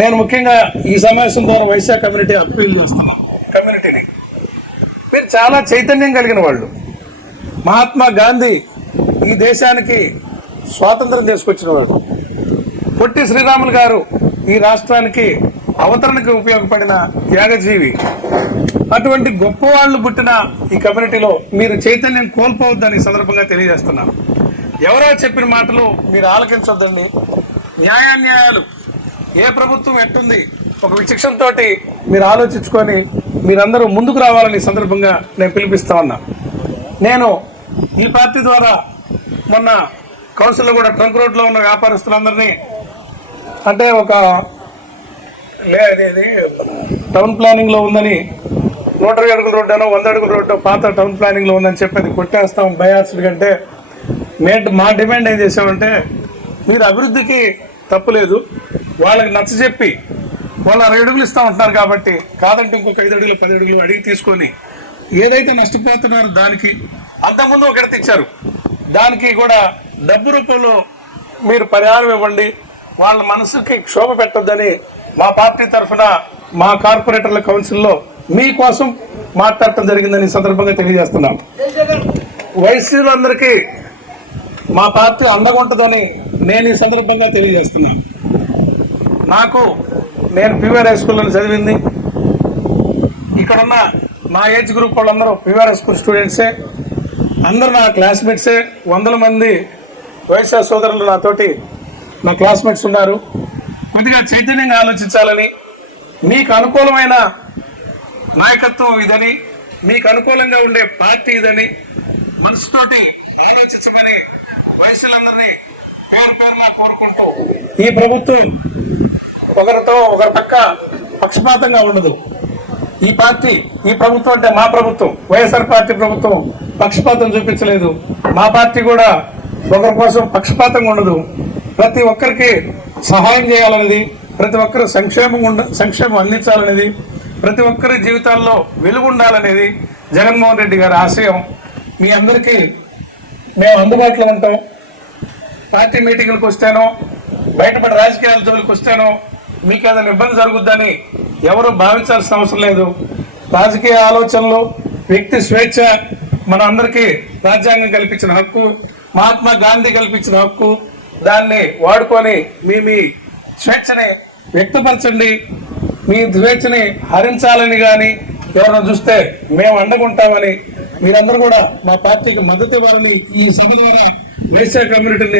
నేను ముఖ్యంగా ఈ సమావేశం ద్వారా వైశాఖ కమ్యూనిటీ అప్పీల్ చేస్తున్నాను. కమ్యూనిటీని. మీరు చాలా చైతన్యం కలిగిన వాళ్ళు. మహాత్మా గాంధీ ఈ దేశానికి స్వాతంత్రం తీసుకొచ్చిన వాడు పొట్టి శ్రీరాములు గారు ఈ రాష్ట్రానికి అవతరణకి ఉపయోగపడిన త్యాగజీవి. అటువంటి గొప్ప వాళ్ళు పుట్టిన ఈ కమ్యూనిటీలో మీరు చైతన్యం కోల్పోవద్దని సందర్భంగా తెలియజేస్తున్నాను. ఎవరో చెప్పిన మాటలు మీరు ఆలకించొద్దండి. న్యాయాన్యాయాలు ఏ ప్రభుత్వం ఎట్టుంది? ఒక విచక్షణతో మీరు ఆలోచించుకొని మీరందరూ ముందుకు రావాలని సందర్భంగా నేను పిలిపిస్తా ఉన్నా. నేను ఈ పార్టీ ద్వారా మొన్న కౌన్సిల్లో కూడా ట్రంక్ రోడ్లో ఉన్న వ్యాపారస్తులందరినీ అంటే ఒక లేదేది టౌన్ ప్లానింగ్లో ఉందని నూట ఇరవై అడుగుల రోడ్డు అనో వంద అడుగుల రోడ్డు పాత టౌన్ ప్లానింగ్లో ఉందని చెప్పి అది కొట్టేస్తాం బయార్సులు కంటే. మే మా డిమాండ్ ఏం చేసామంటే మీరు అభివృద్ధికి తప్పులేదు వాళ్ళకి నచ్చ చెప్పి వాళ్ళు అరవై అడుగులు ఇస్తూ ఉంటున్నారు కాబట్టి కాదంటే ఇంకొక ఐదు అడుగులు పది అడుగులు అడిగి తీసుకొని ఏదైతే నష్టపోతున్నారో దానికి అంతకుముందు ఒక ఎడత ఇచ్చారు. దానికి కూడా డబ్బు రూపంలో మీరు పరిహారం ఇవ్వండి వాళ్ళ మనసుకి క్షోభ పెట్టొద్దని మా పార్టీ తరఫున మా కార్పొరేటర్ల కౌన్సిల్లో మీకోసం మాట్లాడటం జరిగిందని సందర్భంగా తెలియజేస్తున్నాం. వైసీలందరికీ మా పార్టీ అండగా ఉంటుందని నేను ఈ సందర్భంగా తెలియజేస్తున్నాను. నాకు నేను పీవీఆర్ హై స్కూల్లో చదివింది. ఇక్కడున్న నా ఏజ్ గ్రూప్ వాళ్ళందరూ పీవీఆర్ హై స్కూల్ స్టూడెంట్సే అందరూ నా క్లాస్మేట్సే వందల మంది వైశ్య సోదరులు నాతోటి నా క్లాస్మేట్స్ ఉన్నారు. కొద్దిగా చైతన్యంగా ఆలోచించాలని మీకు అనుకూలమైన నాయకత్వం ఇదని మీకు అనుకూలంగా ఉండే పార్టీ ఇదని మనసుతోటి ఆలోచించమని వయసులందరినీ పేరు కోరుకుంటూ ఈ ప్రభుత్వం ఒకరితో ఒకరి పక్క పక్షపాతంగా ఉండదు. ఈ పార్టీ ఈ ప్రభుత్వం అంటే మా ప్రభుత్వం. వైఎస్ఆర్ పార్టీ ప్రభుత్వం పక్షపాతం చూపించలేదు. మా పార్టీ కూడా ఒకరి కోసం పక్షపాతంగా ఉండదు. ప్రతి ఒక్కరికి సహాయం చేయాలనేది ప్రతి ఒక్కరు సంక్షేమం ఉండ సంక్షేమం అందించాలనేది ప్రతి ఒక్కరి జీవితాల్లో వెలుగు ఉండాలనేది జగన్మోహన్ రెడ్డి గారి ఆశయం. మీ అందరికీ మేము అందుబాటులో ఉంటాం. పార్టీ మీటింగ్లకు వస్తేనో. బయటపడి రాజకీయాల జోలికి వస్తేనో. మీకు ఏదైనా ఇబ్బంది జరుగుద్దని ఎవరు భావించాల్సిన అవసరం లేదు. రాజకీయ ఆలోచనలు వ్యక్తి స్వేచ్ఛ మన అందరికీ రాజ్యాంగం కల్పించిన హక్కు మహాత్మా గాంధీ కల్పించిన హక్కు దాన్ని వాడుకొని మీ మీ స్వేచ్ఛని వ్యక్తపరచండి. మీ స్వేచ్ఛని హరించాలని కానీ ఎవరైనా చూస్తే మేము అండగుంటామని మీరందరూ కూడా మా పార్టీకి మద్దతు ఇవ్వాలని ఈ సభ ద్వారా వైశ్య కమ్యూనిటీ నేను